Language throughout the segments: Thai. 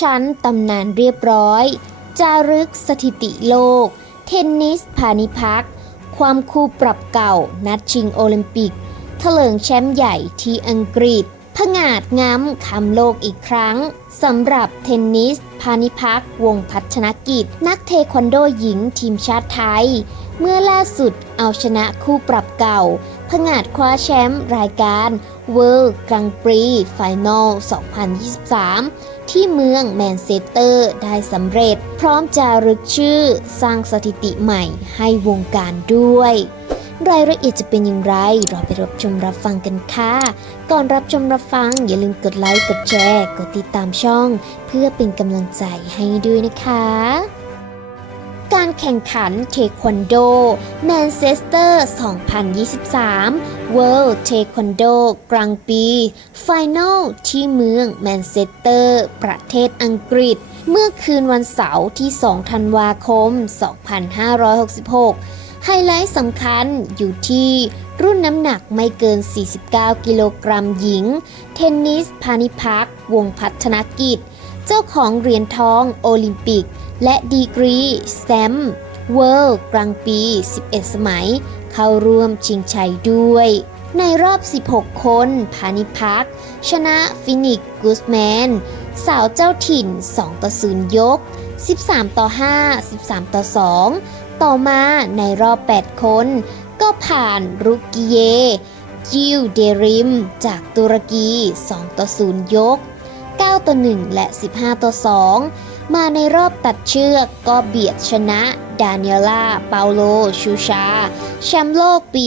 ชั้นตำนานเรียบร้อย จารึกสถิติโลก เทนนิส พาณิพัก ความคู่ปรับเก่า นัดชิงโอลิมปิกเถลิงแชมป์ใหญ่ที่อังกฤษผงาดง้ำคำโลกอีกครั้งสำหรับเทนนิส พาณิพักวงพัฒนกิจ นักเทควันโดหญิงทีมชาติไทย เมื่อล่าสุดเอาชนะคู่ปรับเก่าผงาดคว้าแชมป์รายการ World Grand Prix Final 2023 ที่เมืองแมนเชสเตอร์ได้สำเร็จ พร้อมจะรึกชื่อสร้างสถิติใหม่ให้วงการด้วยรายละเอียดจะเป็นอย่างไรราไปรับชมรับฟังกันค่ะ ก่อนรับชมรับฟัง อย่าลืมกดไลค์ กดแชร์ กดติดตามช่อง เพื่อเป็นกำลังใจให้ด้วยนะคะ แข่งขันเทควันโดแมนเชสเตอร์ 2023 World Taekwondo Grand Prix Final ที่เมืองแมนเชสเตอร์ ประเทศอังกฤษ เมื่อคืนวันเสาร์ที่ 2 ธันวาคม 2566 ไฮไลท์สำคัญอยู่ที่รุ่นน้ำหนักไม่เกิน 49 กิโลกรัมหญิง เทนนิสพาณิพัก วงพัฒนกิจ เจ้าของเหรียญทองโอลิมปิก และดีกรีแซมเวิลด์กลางปี 11 สมัย เข้าร่วมชิงชัยด้วย ในรอบ 16 คน พาณิพักษ์ชนะฟินิกกูสแมน สาวเจ้าถิ่น 2 ต่อ 0 ยก 13 ต่อ 5 13 ต่อ 2 ต่อมาในรอบ 8 คน ก็ผ่านรุกิเย จิวเดริม จากตุรกี 2 ต่อ 0 ยก 9 ต่อ 1 และ 15 ต่อ 2 มาในรอบตัดเชือกก็เบียดชนะดาเนียล่า เปาโล ชูชา แชมป์โลกปี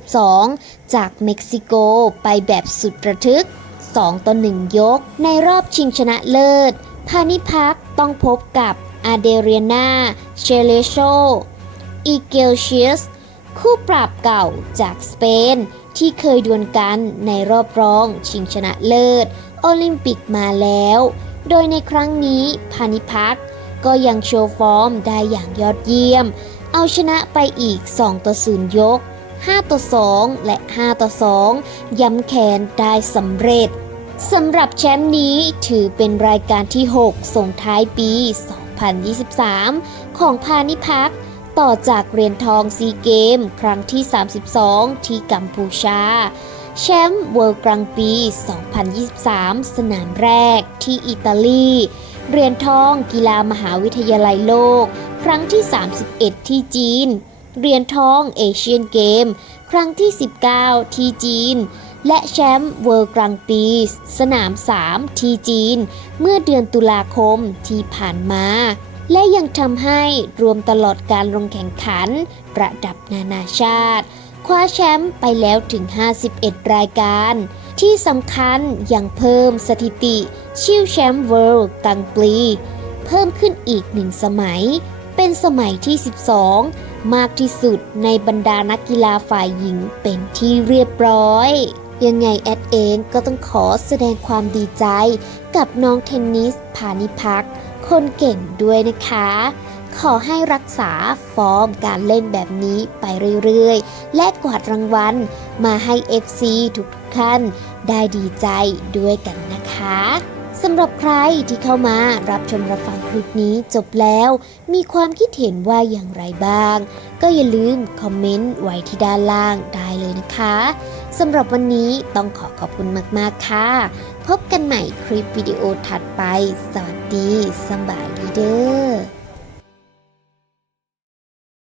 2022 จากเม็กซิโกไปแบบสุดระทึก 2 ต่อ 1 ยก ในรอบชิงชนะเลิศ พานิพักต้องพบกับอาเดเรียนาเชเลโช อีเกลเชียส คู่ปราบเก่าจากสเปนที่เคยดวลกันในรอบรองชิงชนะเลิศ โอลิมปิกมาแล้ว โดยในครั้งนี้พานิพักษ์ก็ยังโชว์ฟอร์มได้อย่างยอดเยี่ยม เอาชนะไปอีก 2 ต่อ0ยก 5 ต่อ 2 และ 5 ต่อ 2 ย้ำแขนได้สำเร็จสำหรับแชมป์นี้ถือเป็นรายการที่ 6 ส่งท้ายปี 2023 ของพานิพักษ์ต่อจากเหรียญทองซีเกม ครั้งที่ 32 ที่กัมพูชา แชมป์เวิลด์กรังปี 2023 สนามแรกที่อิตาลี เหรียญทองกีฬามหาวิทยาลัยโลก ครั้งที่ 31 ที่จีน เหรียญทองเอเชียนเกม ครั้งที่ 19 ที่จีน และแชมป์เวิลด์กรังปี สนาม 3 ที่จีน เมื่อเดือนตุลาคมที่ผ่านมาและยังทำให้รวมตลอดการลงแข่งขัน ระดับนานาชาติ คว้าแชมป์ไปแล้วถึง 51 รายการ ที่สำคัญยังเพิ่มสถิติชิวแชมป์เวิลด์ตังปลี เพิ่มขึ้นอีกหนึ่งสมัย เป็นสมัยที่ 12 มากที่สุดในบรรดานักกีฬาฝ่ายหญิงเป็นที่เรียบร้อย ยังไงแอดเองก็ต้องขอแสดงความดีใจ กับน้องเทนนิสพานิพัก คนเก่งด้วยนะคะ ขอให้รักษาฟอร์มการเล่นแบบนี้ไปเรื่อยๆ และกวาดรางวัลมาให้ FC ทุกท่านได้ดีใจด้วยกันนะคะสำหรับใครที่เข้ามารับชมรับฟังคลิปนี้จบแล้ว มีความคิดเห็นว่าอย่างไรบ้าง ก็อย่าลืมคอมเมนต์ไว้ที่ด้านล่างได้เลยนะคะสำหรับวันนี้ต้องขอขอบคุณมากๆค่ะ พบกันใหม่คลิปวิดีโอถัดไป สวัสดีสบายดีเด้อ